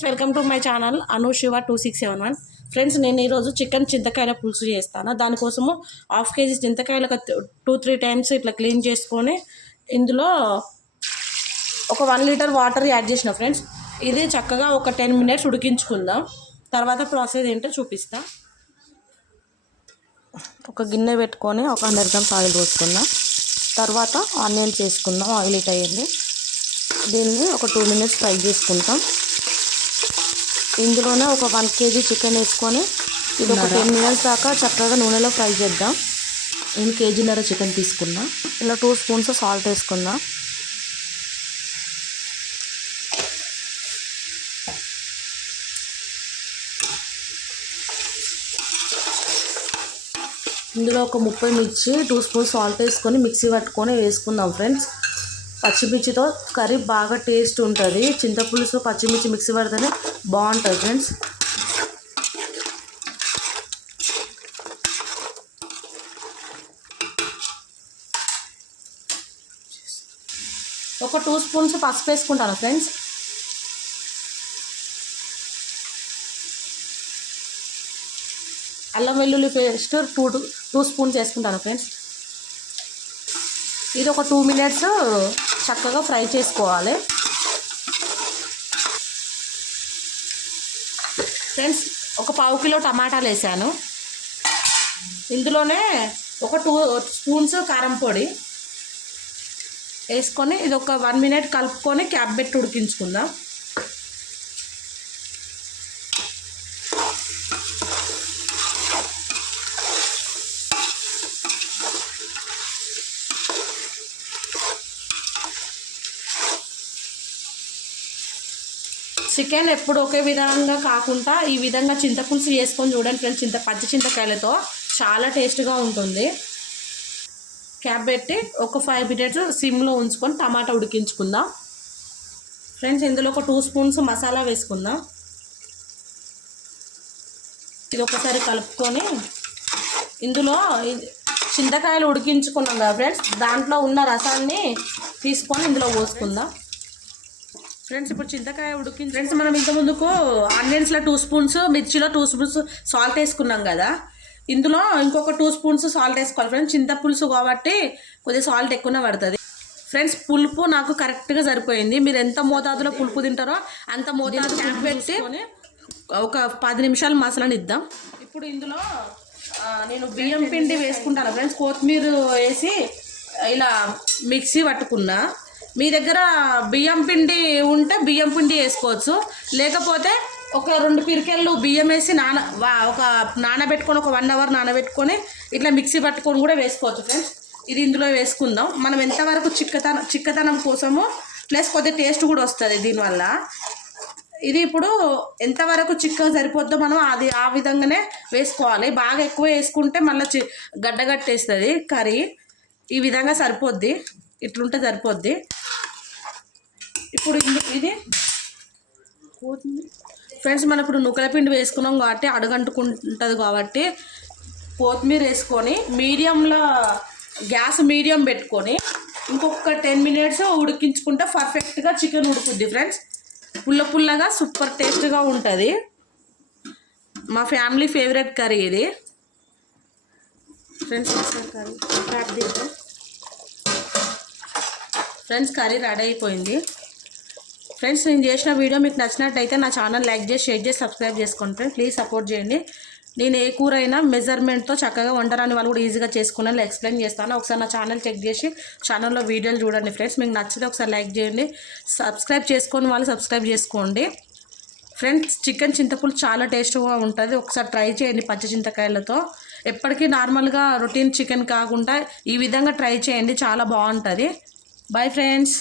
Friends welcome to my channel Anu Shiva two six seven one. Friends నేను ఈరోజు chicken చింతకాయల పులుసు చేస్తాను. దానికోసము హాఫ్ కేజీ చింతకాయలు ఒక టూ త్రీ టైమ్స్ ఇట్లా క్లీన్ చేసుకొని ఇందులో ఒక వన్ లీటర్ వాటర్ యాడ్ చేసిన ఫ్రెండ్స్. ఇది చక్కగా ఒక టెన్ మినిట్స్ ఉడికించుకుందాం. తర్వాత ప్రాసెస్ ఏంటో చూపిస్తా. ఒక గిన్నె పెట్టుకొని ఒక హండ్రెడ్ గ్రామ్స్ ఆయిల్ పోసుకుందాం. తర్వాత ఆనియన్స్ వేసుకుందాం ఆయిల్ ఇట్ అయ్యింది. దీన్ని ఒక టూ మినిట్స్ ఫ్రై చేసుకుంటాం. ఇందులోనే ఒక వన్ కేజీ చికెన్ వేసుకొని ఇది ఒక టెన్ మినిట్స్ దాకా చక్కగా నూనెలో ఫ్రై చేద్దాం. నేను కేజీన్నర చికెన్ తీసుకున్నా. ఇలా టూ స్పూన్స్ సాల్ట్ వేసుకుందాం. ఇందులో ఒక ముప్పై మిర్చి టూ స్పూన్స్ సాల్ట్ వేసుకొని మిక్సీ పట్టుకొని వేసుకుందాం ఫ్రెండ్స్. పచ్చిమిర్చితో కర్రీ బాగా టేస్ట్ ఉంటుంది. చింతపులుసు పచ్చిమిర్చి మిక్సీ పడితేనే బాగుంటుంది ఫ్రెండ్స్ ఒక టూ స్పూన్స్ పసుపు వేసుకుంటాను ఫ్రెండ్స్ అల్లం వెల్లుల్లి పేస్ట్ టూ టూ స్పూన్స్ వేసుకుంటాను ఫ్రెండ్స్ ఇది ఒక టూ మినిట్స్ చక్కగా ఫ్రై చేసుకోవాలి. ఫ్రెండ్స్ ఒక పావు కిలో టమాటాలు వేసాను. ఇందులోనే ఒక టూ స్పూన్స్ కారం పొడి వేసుకొని ఇది ఒక వన్ మినిట్ కలుపుకొని క్యాప్ పెట్టి ఉడికించుకుందాం. చికెన్ ఎప్పుడు ఒకే విధంగా కాకుండా ఈ విధంగా చింతపులుసు చేసుకొని చూడండి ఫ్రెండ్స్ చింత పచ్చి చింతకాయలతో చాలా టేస్ట్గా ఉంటుంది. క్యాప్ పెట్టి ఒక ఫైవ్ మినిట్స్ సిమ్లో ఉంచుకొని టమాటా ఉడికించుకుందాం. ఫ్రెండ్స్ ఇందులో ఒక టూ స్పూన్స్ మసాలా వేసుకుందాం. ఇది ఒకసారి కలుపుకొని ఇందులో చింతకాయలు ఉడికించుకున్నాం కదా ఫ్రెండ్స్ దాంట్లో ఉన్న రసాన్ని తీసుకొని ఇందులో పోసుకుందాం. ఫ్రెండ్స్ ఇప్పుడు చింతకాయ ఉడికింది ఫ్రెండ్స్ మనం ఇంత ముందుకు ఆనియన్స్లో టూ స్పూన్స్ మిర్చిలో టూ స్పూన్స్ సాల్ట్ వేసుకున్నాం కదా. ఇందులో ఇంకొక టూ స్పూన్స్ సాల్ట్ వేసుకోవాలి ఫ్రెండ్స్. చింత పులుసు కాబట్టి కొద్దిగా సాల్ట్ ఎక్కువనే పడుతుంది. ఫ్రెండ్స్ పులుపు నాకు కరెక్ట్గా సరిపోయింది. మీరు ఎంత మోతాదులో పులుపు తింటారో అంత మోతాదు క్యాప్ పెట్టి ఒక పది నిమిషాలు మసాలాని ఇద్దాం. ఇప్పుడు ఇందులో నేను బియ్యం పిండి వేసుకుంటాను ఫ్రెండ్స్. కొత్తిమీర వేసి ఇలా మిక్సీ పట్టుకున్నా. మీ దగ్గర బియ్యం పిండి ఉంటే బియ్యం పిండి వేసుకోవచ్చు. లేకపోతే ఒక రెండు పిరికెళ్ళు బియ్యం వేసి నాన వా- ఒక నానబెట్టుకొని ఒక వన్ అవర్ నానబెట్టుకొని ఇట్లా మిక్సీ పట్టుకొని కూడా వేసుకోవచ్చు ఫ్రెండ్స్. ఇది ఇందులో వేసుకుందాం. మనం ఎంతవరకు చిక్కతనం చిక్కతనం కోసము ప్లస్ కొద్దిగా టేస్ట్ కూడా వస్తుంది దీనివల్ల. ఇది ఇప్పుడు ఎంతవరకు చిక్కగా సరిపోద్దో మనం అది ఆ విధంగానే వేసుకోవాలి. బాగా ఎక్కువ వేసుకుంటే మళ్ళీ చి గడ్డగట్టేస్తుంది కర్రీ. ఈ విధంగా సరిపోద్ది. ఇట్లుంటే సరిపోద్ది. ఇప్పుడు ఇది పోతుంది. ఫ్రెండ్స్ మనం ఇప్పుడు నుక్కల పిండి వేసుకున్నాం కాబట్టి అడుగంటుకుంటుంది కాబట్టి కొత్తిమీర వేసుకొని మీడియంలో గ్యాస్ మీడియం పెట్టుకొని ఇంకొక టెన్ మినిట్స్ ఉడికించుకుంటే పర్ఫెక్ట్గా చికెన్ ఉడుకుద్ది ఫ్రెండ్స్. పుల్ల పుల్లగా సూపర్ టేస్ట్గా ఉంటుంది. మా ఫ్యామిలీ ఫేవరెట్ కర్రీ ఇది. Friends curry friends curry ready అయిపోయింది. ఫ్రెండ్స్ నేను చేసిన వీడియో మీకు నచ్చినట్టయితే నా ఛానల్ లైక్ చేసి షేర్ చేసి సబ్స్క్రైబ్ చేసుకోండి. ఫ్రెండ్స్ ప్లీజ్ సపోర్ట్ చేయండి. నేను ఏ కూర అయినా మెజర్మెంట్తో చక్కగా వండరాని వాళ్ళు కూడా ఈజీగా చేసుకున్నాను ఎక్స్ప్లెయిన్ చేస్తాను. ఒకసారి నా ఛానల్ చెక్ చేసి ఛానల్లో వీడియోలు చూడండి ఫ్రెండ్స్. మీకు నచ్చితే ఒకసారి లైక్ చేయండి. సబ్స్క్రైబ్ చేసుకొని వాళ్ళు సబ్స్క్రైబ్ చేసుకోండి. ఫ్రెండ్స్ చికెన్ చింతపులు చాలా టేస్ట్గా ఉంటుంది. ఒకసారి ట్రై చేయండి పచ్చి చింతకాయలతో. ఎప్పటికీ నార్మల్గా రొటీన్ చికెన్ కాకుండా ఈ విధంగా ట్రై చేయండి. చాలా బాగుంటుంది. Bye friends